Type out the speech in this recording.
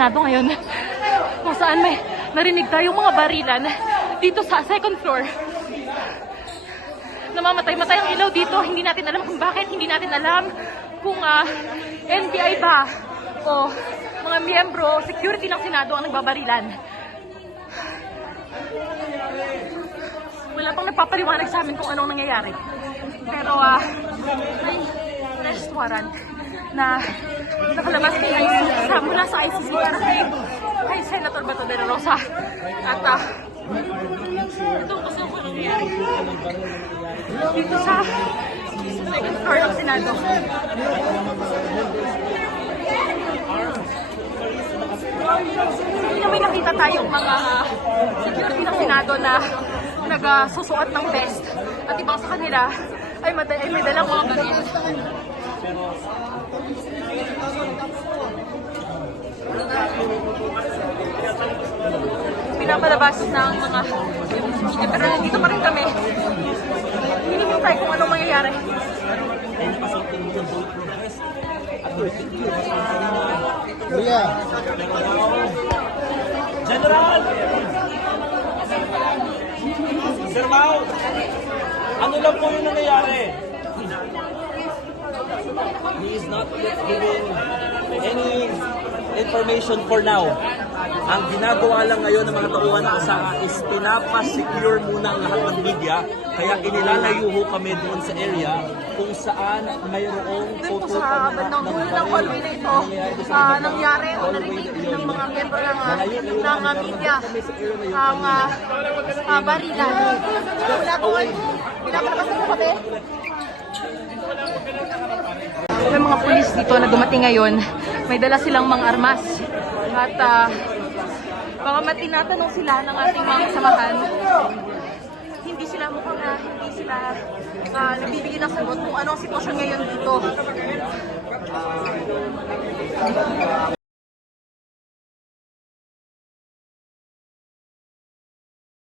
Senado ngayon kung saan may narinig tayong mga barilan dito sa second floor. Namamatay-matay ang ilaw dito. Hindi natin alam kung bakit. Hindi natin alam kung NBI ba o mga miyembro, security ng Senado ang nagbabarilan. Wala pang nagpapaliwanag sa amin kung anong nangyayari. Pero may arrest warrant na nakalabas mula sa ICC para kay Senator Bato de la Rosa. At ito kasi ang nangyayari dito sa second floor ng Senado. Hindi may nakita tayong mga security ng Senado na nagsusuot ng vest at ibang sa kanila ay may dalang mga baril. Pinapalabas ng mga pero nandito pa rin kami. Hinihintay kung anong mangyayari. General! Sir Mau, ano lang po yung nangyayari? He is not giving any information for now. Ang ginagawa lang ngayon ng mga tauhan ng kasama is pinapasecure muna ang lahat ng media. Kaya inilalayo ho kami doon sa area kung saan mayroong Doon po sa bandang dulo ng hallway na ito, nangyari o narinig ng mga membro ng media ang barilan. Wala doon, pinapalabas na po kami. May mga pulis dito na dumating ngayon, may dala silang mga armas. At baka matinatanong sila ng ating mga kasamahan, hindi sila mukhang hindi sila nabibigyan ng sagot kung ano ang sitwasyon ngayon dito.